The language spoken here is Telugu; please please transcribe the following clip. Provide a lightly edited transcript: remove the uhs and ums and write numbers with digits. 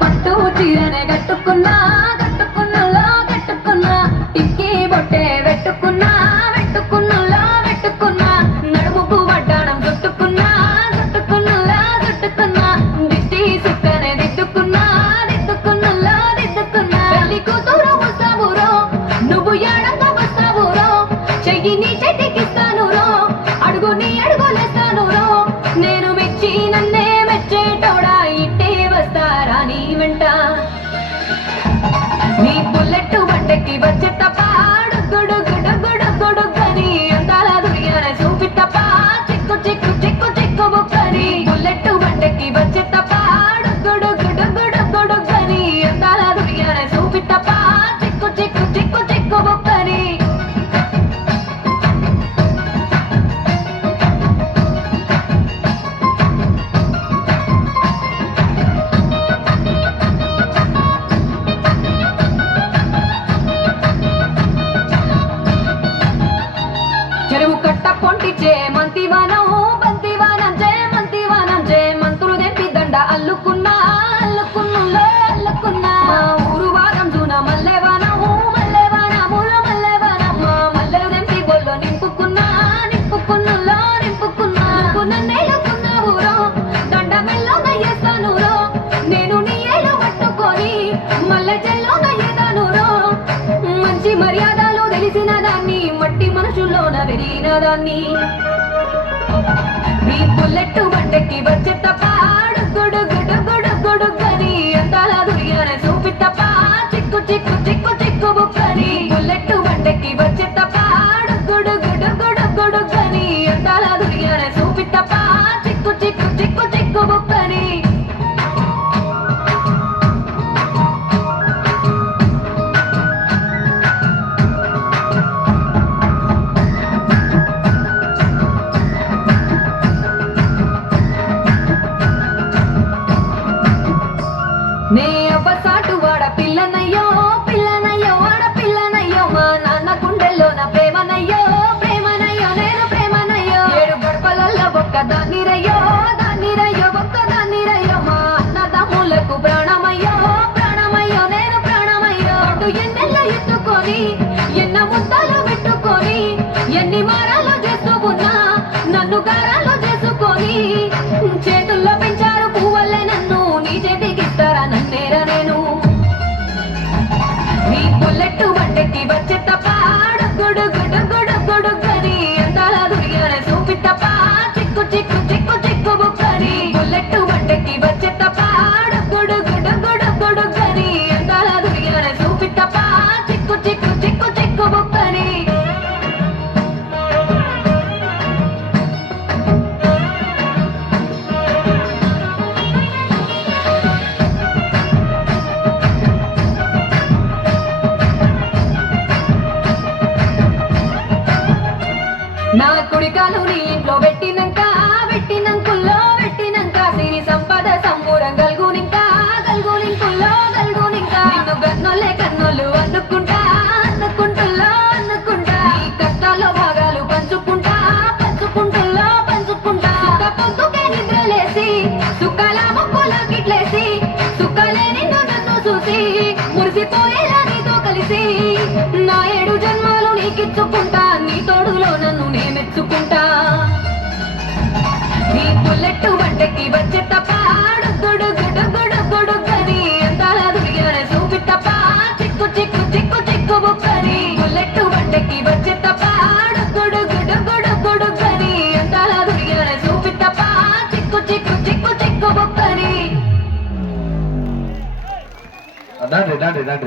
పట్టు చీరనే కట్టుకున్నా కట్టుకున్నలో కట్టుకున్నా టిక్కీ బొట్టే పెట్టుకున్నా పెట్టుకున్నలో పెట్టుకున్నా నడుముకు వడ్డాణం చుట్టుకున్నా చుట్టుకున్నలో చుట్టుకున్నా దిష్టి సుక్కనే దిద్దుకున్నా దిద్దుకున్నలో దిద్దుకున్నా పెళ్లి కూతురు వస్తావురో నువ్వు ఏడంగా వస్తావురో చెయ్యి నీ చెట్టికిస్తాను రో అడుగు నీ అడుగులేస్తాను రో నేను మెచ్చి నన్నే మెచ్చేటోడా ఇట్టే వస్తారా నీ వెంట నీ బుల్లెట్ బండకి వచ్చే తప్ప గుడు గుడు గుడు గుడు గని అంతాల దుర్యాన చూపి తప్ప చిక్కు చిక్కు చిక్కు చిక్కు బుక్కని బుల్లెట్ బండకి వచ్చే తప్ప గుడు గుడు గుడు గుడు గని అంతాల దుర్యాన చూపి తప్ప చిక్కు చిక్కు చిక్కు చిక్కు బుక్కని చెరువు కట్ట పొంటిచే మంతివానం బంతివానం జే మంతివానం జే మంతులు తెంపి దండ అల్లుకున్నా అల్లుకున్నులో అల్లుకున్నా మా ఊరు వారం జూన మల్లెవానం మల్లెవానములో మల్లెవానం మా మల్లెలు తెంపి బొల్లో నింపుకున్నా నింపుకున్నులో నింపుకున్నా నన్నేలుకున్నావు రో దండ మెల్లో నయ్యేస్తాను రో నేను నీ ఏలు పట్టుకొని మల్లె చెల్లో నయ్యేదాను రో మంచి మర్యాదలు తెలిసిన దాన్ని మట్టి మనుషుల్లోన వెరిగిన దాన్ని నీ బుల్లెట్ బండకి వచ్చే తప్ప గుడు గుడు గుడు గుడు గని అంతాల దుర్యాన చూపి తప్ప చిక్కు చిక్కు చిక్కు చిక్కు బుక్కని బుల్లెట్ బండకి వచ్చే తప్ప గుడు గుడు గుడు గుడు గని అంతాల దుర్యాన చూపి తప్ప చిక్కు చిక్కు చిక్కు చిక్కు బుక్కని నే అవ్వసాటు వాడ పిల్లనయ్యో పిల్లనయ్యో వాడ పిల్లనయ్యో మా నాన్న గుండెల్లో నా ప్రేమనయ్యో ప్రేమనయ్యో నేను ప్రేమనయ్యో ఏడు గడపలలో ఒక్క దాన్నిరయ్యో దాన్నిరయ్యో ఒక్క దాన్నిరయ్యో మా అన్నదమ్ములకు ప్రాణమయ్యో ప్రాణమయ్యో నేను ప్రాణమయ్యో అటు ఎన్నెల్ల ఎత్తుకొని ఎన్న ముద్దలు పెట్టుకొని ఎన్ని మారాలు చేస్తూ ఉన్నా నన్ను గారాలు చేసుకొని చేతుల్లో పెంచారు పువ్వల్లే నన్ను నీ చేతికిస్తారా నన్నేరా నేను నీ బుల్లెట్ బండకి వచ్చే తప్ప గుడు గుడు గుడు గుడు గని అంతాల దుర్యాన చూపి తప్ప చిక్కు చిక్కు చిక్కు చిక్కు బుక్కని బుల్లెట్ బండకి వచ్చే తప్ప గుడు గుడు గుడు గుడు గని అంతాల దుర్యాన చూపి తప్ప చిక్కు చిక్కు చిక్కు చిక్కు బుక్కని నా కుడికాలు నీ ఇంట్లో పెట్టినంక పెట్టినంకుల్లో పెట్టినంక సిరి సంపద సంబూరం గల్గునింకా గల్గునింకుల్లో గల్గునింకా నిన్ను గన్నోళ్ళే కన్నోళ్ళు అందుకుంటా అందుకుంటుల్లో అందుకుంటా నీ కష్టాల్లో భాగాలు పంచుకుంటా పంచుకుంటుల్లో పంచుకుంటా సుఖ పొద్దుకే నిద్రలేసి సుఖాల ముక్కులో గిట్లేసి సుఖాలే నిన్ను నన్ను చూసి మురిసిపోయేలా నీతో కలిసి నా 7 జన్మాలు నీకిచ్చుకుంటా నీ తోడులో నన్ను నే మెచ్చుకుంటా నీ బుల్లెట్ బండకి వచ్చే తప్ప గుడు గుడు గుడు గుడు గని అంతాల దుర్యాన చూపి తప్ప చిక్కు చిక్కు చిక్కు చిక్కు బుక్కని బుల్లెట్ బండకి వచ్చే తప్ప గుడు గుడు గుడు గుడు గని అంతాల దుర్యాన చూపి తప్ప చిక్కు చిక్కు చిక్కు చిక్కు బుక్కని రండి రండి రండి